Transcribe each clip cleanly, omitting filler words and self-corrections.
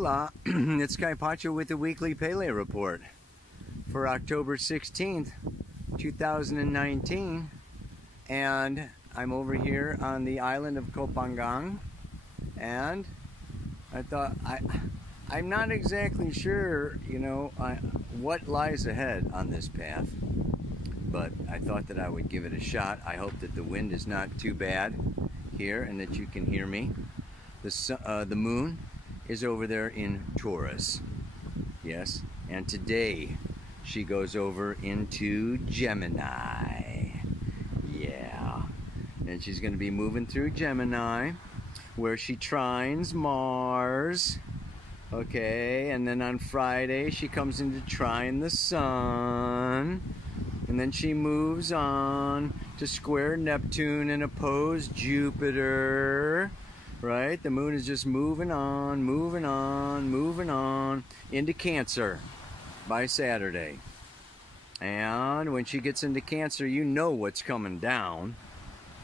Hola, it's Pacho with the weekly Pele report for October 16th, 2019, and I'm over here on the island of Kopangang, and I thought I'm not exactly sure, what lies ahead on this path, but I thought that I would give it a shot. I hope that the wind is not too bad here and that you can hear me. The moon is over there in Taurus, yes, and today she goes over into Gemini, yeah, and she's going to be moving through Gemini where she trines Mars, okay, and then on Friday she comes into trine the Sun, and then she moves on to square Neptune and oppose Jupiter. Right? The moon is just moving on into Cancer by Saturday. And when she gets into Cancer, you know what's coming down,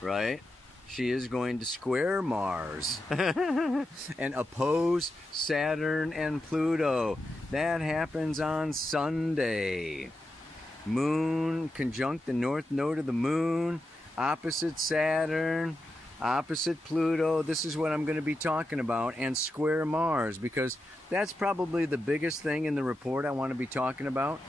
right? She is going to square Mars and oppose Saturn and Pluto. That happens on Sunday. Moon conjunct the north node of the moon, opposite Saturn, opposite Pluto. This is what I'm going to be talking about, and square Mars, because that's probably the biggest thing in the report I want to be talking about.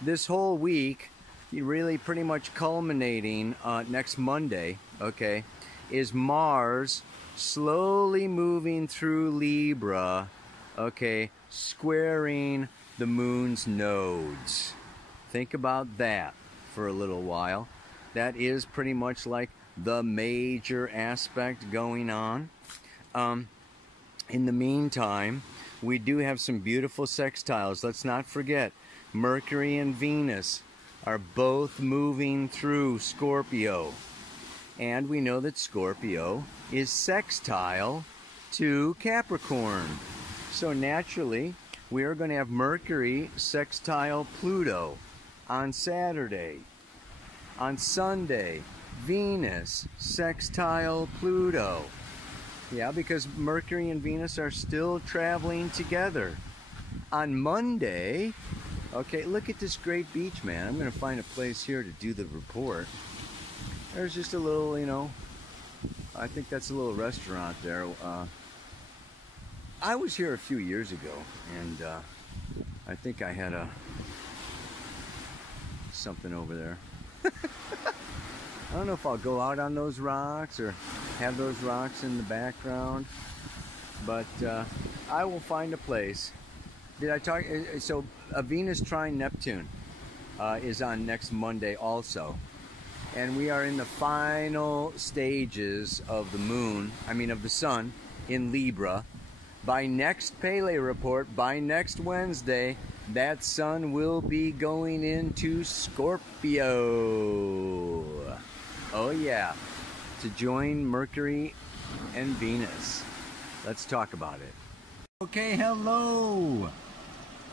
This whole week, really pretty much culminating next Monday, okay, is Mars slowly moving through Libra, okay, squaring the moon's nodes. Think about that for a little while. That is pretty much like the major aspect going on. In the meantime, we do have some beautiful sextiles. Let's not forget, Mercury and Venus are both moving through Scorpio. And we know that Scorpio is sextile to Capricorn. So naturally, we are going to have Mercury sextile Pluto on Saturday. On Sunday, Venus sextile Pluto. Yeah, because Mercury and Venus are still traveling together. On Monday, okay, look at this great beach, man. I'm going to find a place here to do the report. There's just a little, I think that's a little restaurant there. I was here a few years ago, and I think I had something over there. I don't know if I'll go out on those rocks or have those rocks in the background, but I will find a place. Did I talk? So a Venus trine Neptune is on next Monday also, and we are in the final stages of the moon, of the sun in Libra. By next Pele report, by next Wednesday, that sun will be going into Scorpio. Oh yeah, to join Mercury and Venus. Let's talk about it. Okay, hello.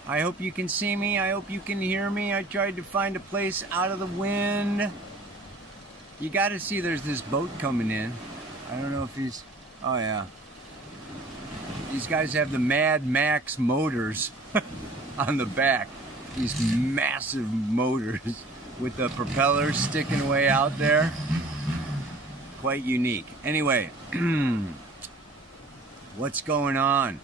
I hope you can see me. I hope you can hear me. I tried to find a place out of the wind. You got to see there's this boat coming in. I don't know if he's... Oh yeah. These guys have the Mad Max motors on the back. These massive motors with the propellers sticking way out there. Quite unique. Anyway, what's going on?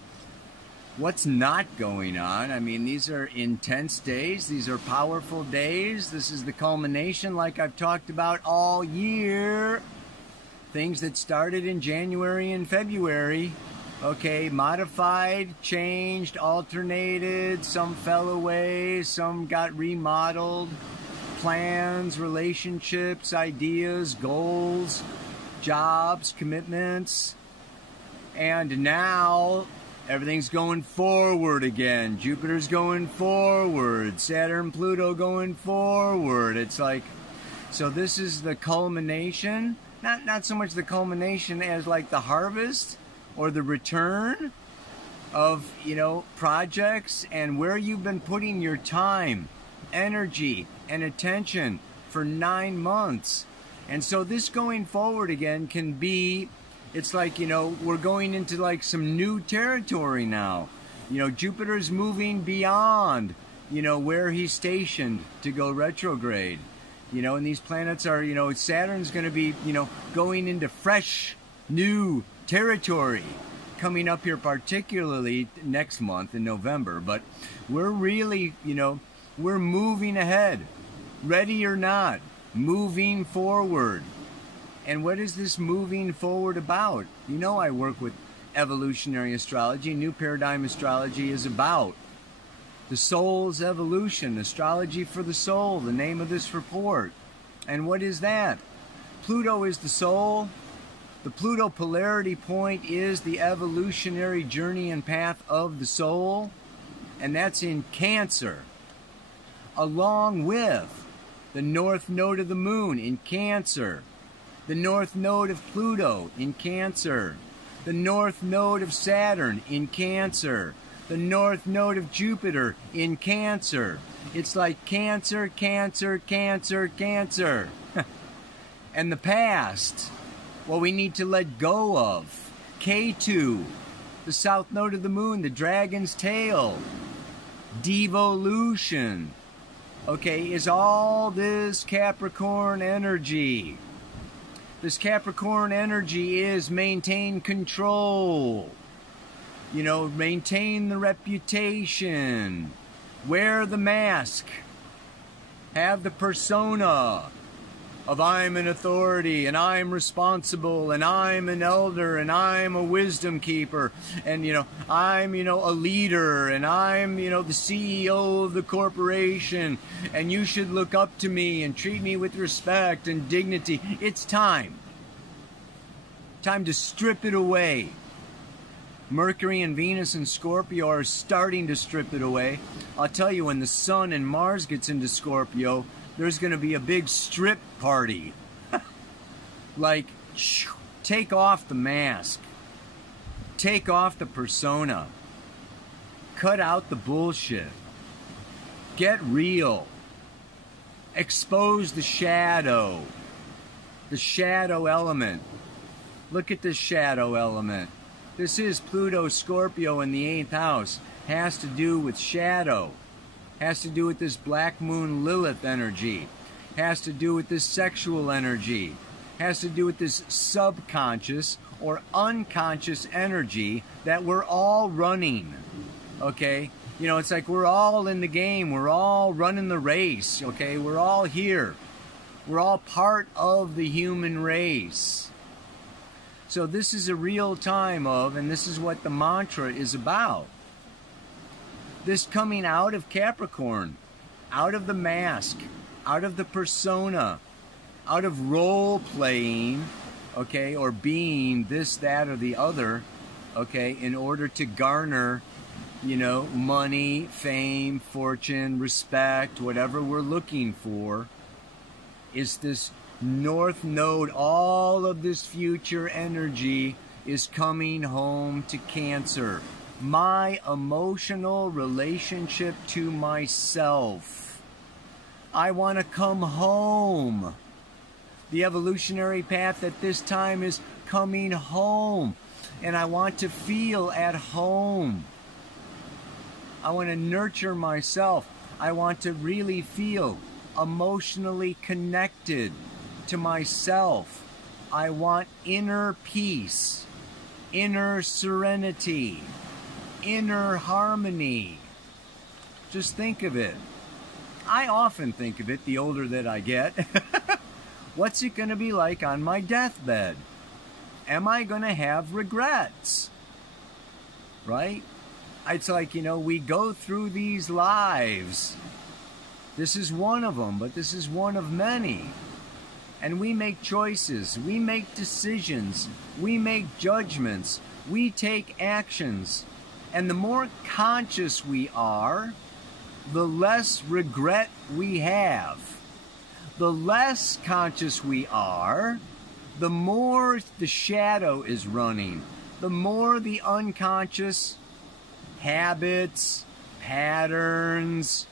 What's not going on? These are intense days. These are powerful days. This is the culmination, like I've talked about all year. Things that started in January and February. Okay, modified, changed, alternated, some fell away, some got remodeled. Plans, relationships, ideas, goals, jobs, commitments. And now everything's going forward again. Jupiter's going forward. Saturn, Pluto going forward. It's like, so this is the culmination. Not so much the culmination as like the harvest or the return of, projects and where you've been putting your time, energy, and attention for 9 months. And so this going forward again can be, it's like, we're going into like some new territory now. You know, Jupiter's moving beyond, you know, where he's stationed to go retrograde. You know, and these planets are, you know, Saturn's going to be, you know, going into fresh, new territory coming up here, particularly next month in November. But we're really, you know, we're moving ahead, ready or not, moving forward. And what is this moving forward about? You know, I work with evolutionary astrology. New paradigm astrology is about the soul's evolution, astrology for the soul, the name of this report. And what is that? Pluto is the soul. The Pluto polarity point is the evolutionary journey and path of the soul, and that's in Cancer, along with the north node of the moon in Cancer, the north node of Pluto in Cancer, the north node of Saturn in Cancer, the north node of Jupiter in Cancer. It's like Cancer, Cancer, Cancer, Cancer. And the past, what we need to let go of. Ketu, the south node of the moon, the dragon's tail. Devolution, okay, is all this Capricorn energy. This Capricorn energy is maintain control. You know, maintain the reputation, wear the mask, have the persona of I'm an authority, and I'm responsible, and I'm an elder, and I'm a wisdom keeper, and, you know, I'm, you know, a leader, and I'm, you know, the CEO of the corporation, and you should look up to me and treat me with respect and dignity. It's time. Time to strip it away. Mercury and Venus and Scorpio are starting to strip it away. I'll tell you, when the Sun and Mars gets into Scorpio, there's going to be a big strip party. Like, take off the mask. Take off the persona. Cut out the bullshit. Get real. Expose the shadow. The shadow element. Look at this shadow element. This is Pluto Scorpio in the 8th house. Has to do with shadow. Has to do with this black moon Lilith energy. Has to do with this sexual energy. Has to do with this subconscious or unconscious energy that we're all running. Okay? You know, it's like we're all in the game. We're all running the race. Okay? We're all here. We're all part of the human race. So this is a real time of, and this is what the mantra is about. This coming out of Capricorn, out of the mask, out of the persona, out of role playing, okay, or being this, that, or the other, okay, in order to garner, you know, money, fame, fortune, respect, whatever we're looking for, is this North Node. All of this future energy is coming home to Cancer. My emotional relationship to myself. I want to come home. The evolutionary path at this time is coming home. And I want to feel at home. I want to nurture myself. I want to really feel emotionally connected to myself. I want inner peace, inner serenity, inner harmony. Just think of it. I often think of it, the older that I get. What's it going to be like on my deathbed? Am I going to have regrets? Right? It's like, you know, we go through these lives. This is one of them, but this is one of many. And we make choices, we make decisions, we make judgments, we take actions. And the more conscious we are, the less regret we have. The less conscious we are, the more the shadow is running. The more the unconscious habits, patterns,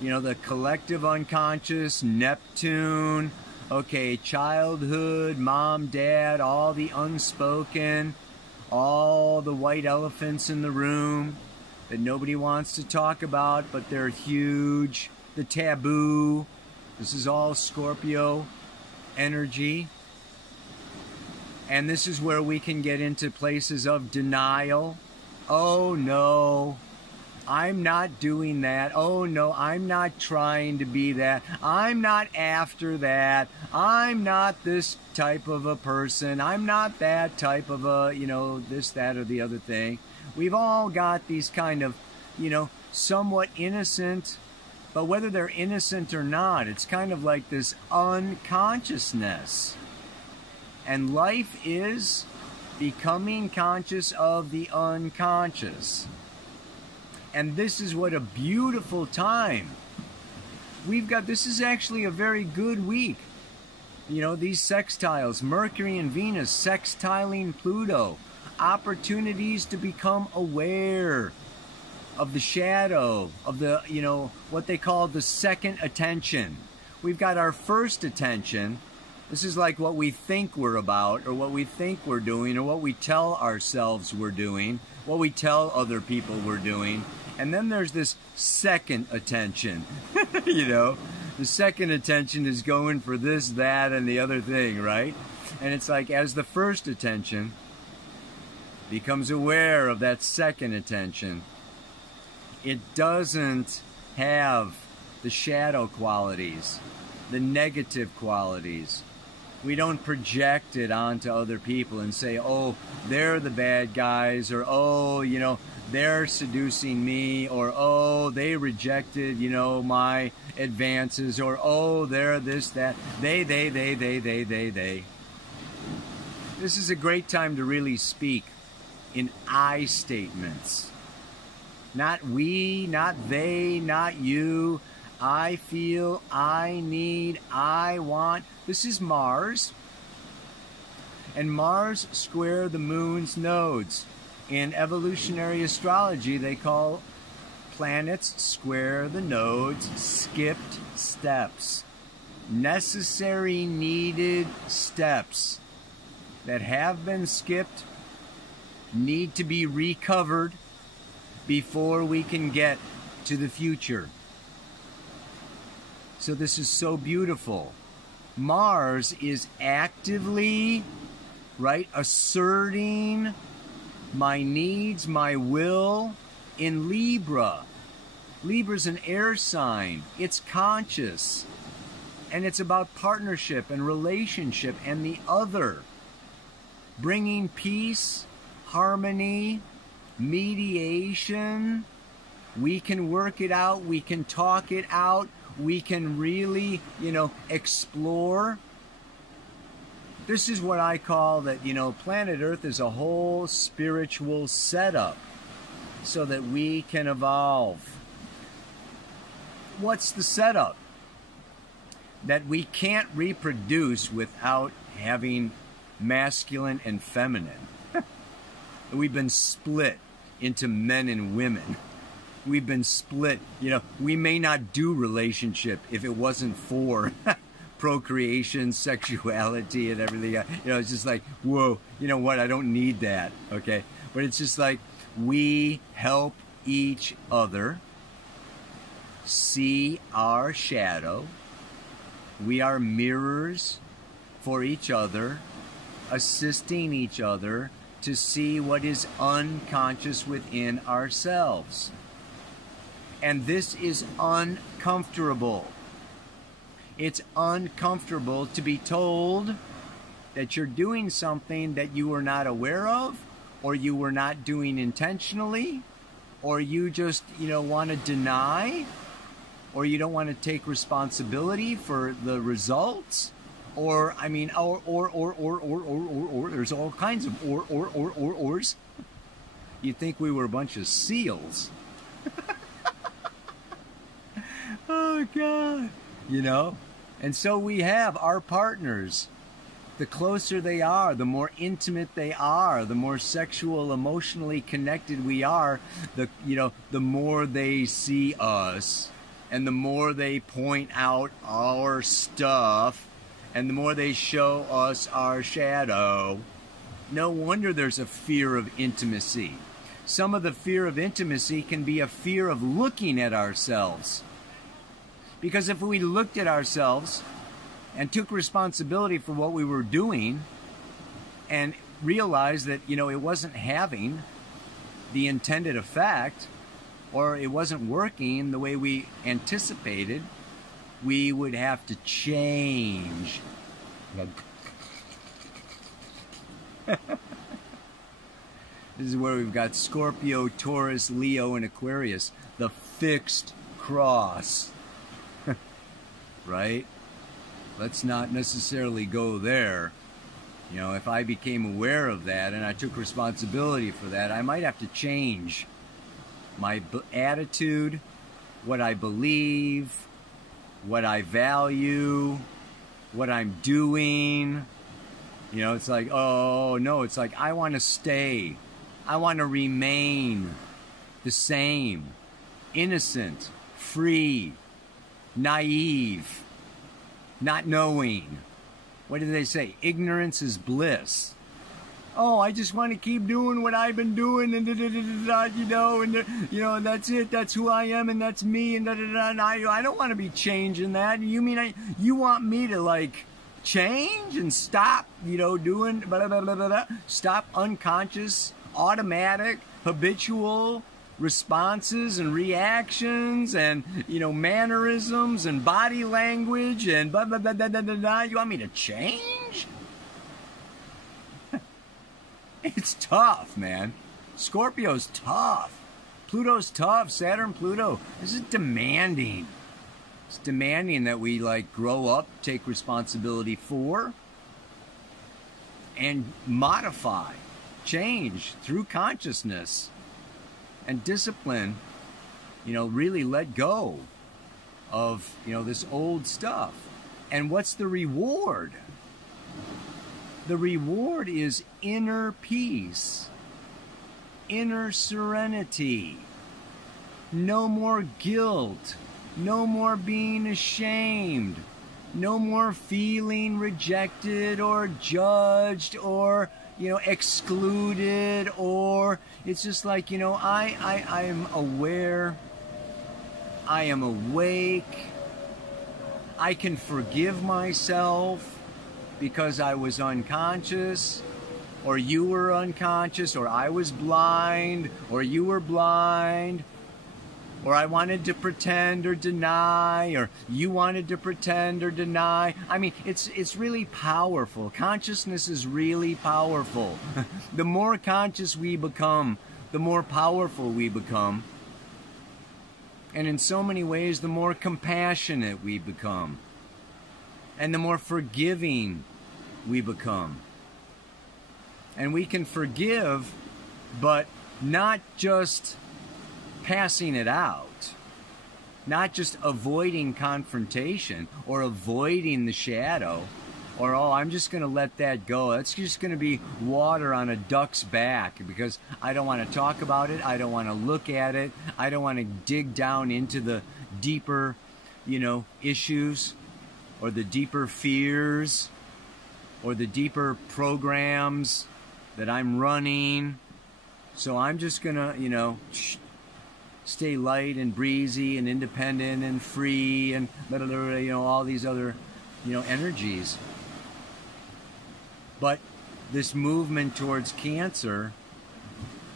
you know, the collective unconscious, Neptune, okay, childhood, mom, dad, all the unspoken, all the white elephants in the room that nobody wants to talk about, but they're huge. The taboo. This is all Scorpio energy. And this is where we can get into places of denial. Oh no, I'm not doing that. Oh no, I'm not trying to be that. I'm not after that. I'm not this type of a person. I'm not that type of a, this, that, or the other thing. We've all got these kind of, somewhat innocent, but whether they're innocent or not, it's kind of like this unconsciousness. And life is becoming conscious of the unconscious. And this is what a beautiful time. This is actually a very good week. These sextiles, Mercury and Venus sextiling Pluto. Opportunities to become aware of the shadow, of the, what they call the second attention. We've got our first attention. This is like what we think we're about, or what we think we're doing, or what we tell ourselves we're doing, what we tell other people we're doing. And then there's this second attention. The second attention is going for this, that, and the other thing, right? And it's like as the first attention becomes aware of that second attention, it doesn't have the shadow qualities, the negative qualities. We don't project it onto other people and say, oh, they're the bad guys, or oh, they're seducing me, or oh, they rejected, my advances, or oh, they're this, that, they. This is a great time to really speak in I statements. Not we, not they, not you. I feel, I need, I want. This is Mars. And Mars square the moon's nodes. In evolutionary astrology, they call planets square the nodes skipped steps. Necessary, needed steps that have been skipped need to be recovered before we can get to the future. So this is so beautiful. Mars is actively, asserting my needs, my will in Libra. Libra's an air sign. It's conscious. And it's about partnership and relationship and the other. Bringing peace, harmony, mediation. We can work it out. We can talk it out. We can really, explore. This is what I call that, planet Earth is a whole spiritual setup so that we can evolve. What's the setup? That we can't reproduce without having masculine and feminine. We've been split into men and women. We've been split. We may not do relationship if it wasn't for procreation, sexuality, and everything. It's just like, whoa, you know what? I don't need that, okay? But it's just like we help each other see our shadow. We are mirrors for each other, assisting each other to see what is unconscious within ourselves. And this is uncomfortable. It's uncomfortable to be told that you're doing something that you were not aware of, or you were not doing intentionally, or you just, want to deny, or you don't want to take responsibility for the results, or there's all kinds of ors. You'd think we were a bunch of seals. Oh, God. And so we have our partners. The closer they are, the more intimate they are, the more sexual, emotionally connected we are, the more they see us, and the more they point out our stuff, and the more they show us our shadow. No wonder there's a fear of intimacy. Some of the fear of intimacy can be a fear of looking at ourselves. Because if we looked at ourselves and took responsibility for what we were doing and realized that, you know, it wasn't having the intended effect, or it wasn't working the way we anticipated, we would have to change. This is where we've got Scorpio, Taurus, Leo, and Aquarius. The fixed cross. Right? Let's not necessarily go there. You know, if I became aware of that and I took responsibility for that, I might have to change my attitude, what I believe, what I value, what I'm doing. You know, it's like, oh no, it's like I want to stay. I want to remain the same, innocent, free, naive, not knowing. What do they say? Ignorance is bliss. Oh, I just want to keep doing what I've been doing, and you know, and you know, that's it. That's who I am, and that's me, and and I don't want to be changing that. You mean you want me to like change and stop, you know, doing blah, blah, blah, blah, blah, stop unconscious, automatic, habitual responses and reactions and, you know, mannerisms and body language and blah, blah, blah, blah, blah, blah, blah. You want me to change? It's tough, man. Scorpio's tough. Pluto's tough. Saturn, Pluto. This is demanding. It's demanding that we, like, grow up, take responsibility for, and modify, change through consciousness and discipline, you know, really let go of, you know, this old stuff. And what's the reward? The reward is inner peace, inner serenity, no more guilt, no more being ashamed, no more feeling rejected or judged or, you know, excluded, or it's just like, you know, I am aware, I am awake, I can forgive myself because I was unconscious, or you were unconscious, or I was blind, or you were blind, or I wanted to pretend or deny, or you wanted to pretend or deny. I mean, it's really powerful. Consciousness is really powerful. The more conscious we become, the more powerful we become. And in so many ways, the more compassionate we become. And the more forgiving we become. And we can forgive, but not just passing it out, not just avoiding confrontation or avoiding the shadow, or, oh, I'm just going to let that go. It's just going to be water on a duck's back because I don't want to talk about it. I don't want to look at it. I don't want to dig down into the deeper, you know, issues or the deeper fears or the deeper programs that I'm running. So I'm just going to, you know, stay light and breezy and independent and free and, you know, all these other, you know, energies. But this movement towards Cancer,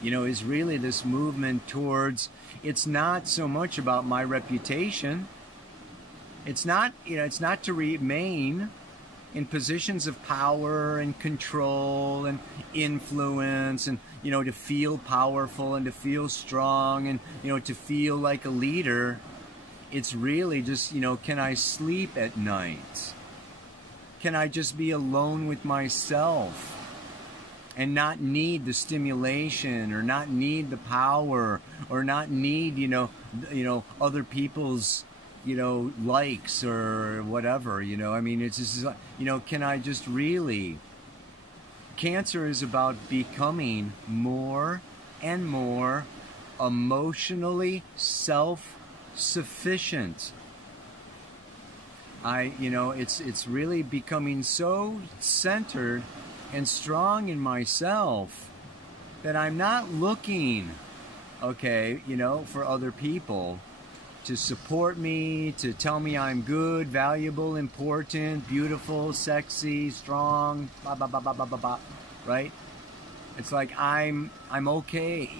you know, is really this movement towards, it's not so much about my reputation. It's not, you know, it's not to remain in positions of power and control and influence and, you know, to feel powerful and to feel strong and, you know, to feel like a leader. It's really just, you know, can I sleep at night? Can I just be alone with myself and not need the stimulation or not need the power or not need, you know, other people's, you know, likes or whatever, you know? I mean, it's just, you know, can I just really... Cancer is about becoming more and more emotionally self-sufficient. You know, it's really becoming so centered and strong in myself that I'm not looking, okay, you know, for other people to support me, to tell me I'm good, valuable, important, beautiful, sexy, strong, blah, blah, blah, blah, blah, blah, blah, right? It's like I'm okay.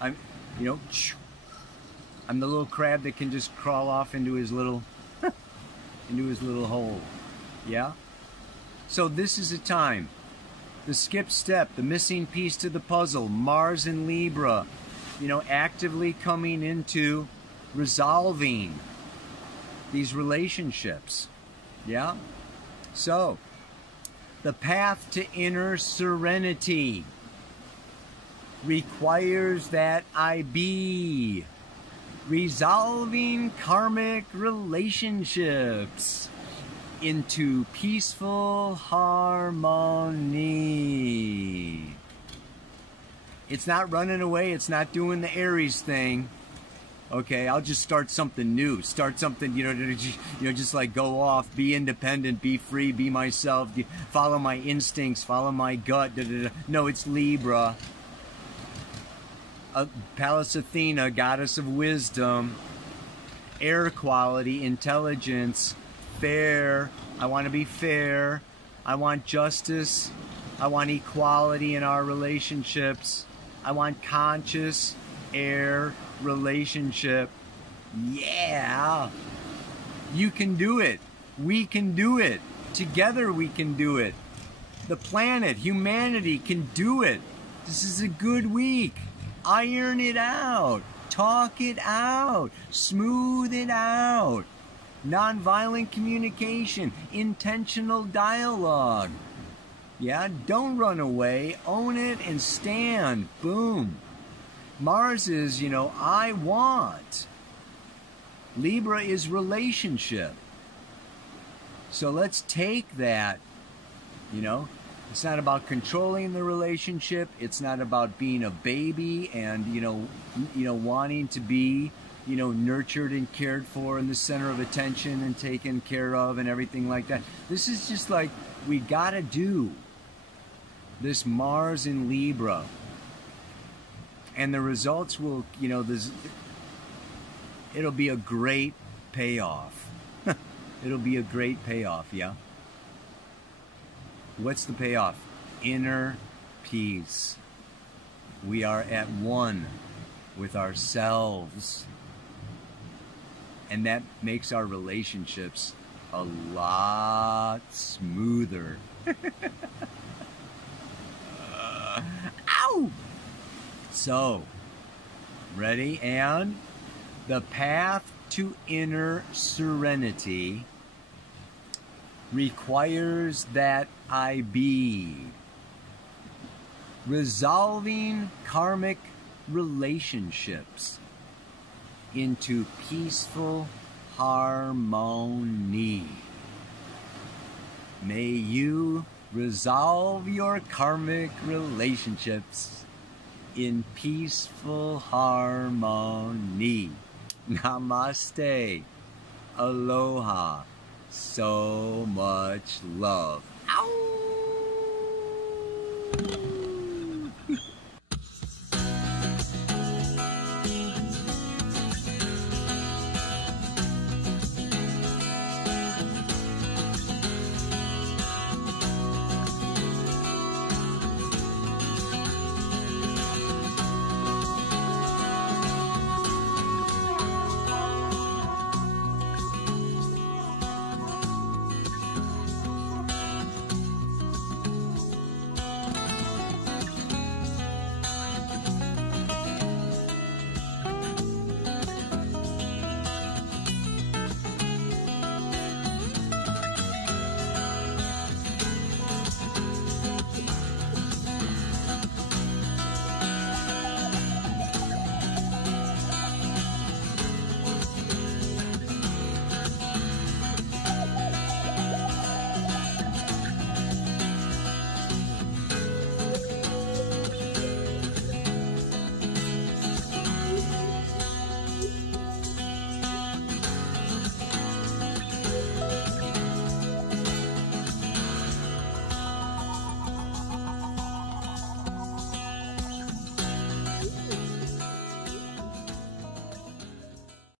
I'm, you know, I'm the little crab that can just crawl off into his little, into his little hole, yeah? So this is a time, the skip step, the missing piece to the puzzle, Mars in Libra, you know, actively coming into resolving these relationships, yeah? So, the path to inner serenity requires that I be resolving karmic relationships into peaceful harmony. It's not running away, it's not doing the Aries thing. Okay, I'll just start something new. Start something, you know, just like go off, be independent, be free, be myself, follow my instincts, follow my gut. No, it's Libra. Pallas Athena, goddess of wisdom, air quality, intelligence, fair. I want to be fair. I want justice. I want equality in our relationships. I want conscious air relationship. Yeah, you can do it. We can do it. Together we can do it. The planet, humanity can do it. This is a good week. Iron it out. Talk it out. Smooth it out. Nonviolent communication. Intentional dialogue. Yeah, don't run away. Own it and stand. Boom. Mars is, you know, I want. Libra is relationship. So let's take that, you know. It's not about controlling the relationship. It's not about being a baby and, you know, wanting to be, you know, nurtured and cared for in the center of attention and taken care of and everything like that. This is just like, we gotta do this Mars in Libra. And the results will, you know, it'll be a great payoff. It'll be a great payoff, yeah? What's the payoff? Inner peace. We are at one with ourselves. And that makes our relationships a lot smoother. Ow! So, ready? And the path to inner serenity requires that I be resolving karmic relationships into peaceful harmony. May you resolve your karmic relationships in peaceful harmony. Namaste. Aloha. So much love. Ow!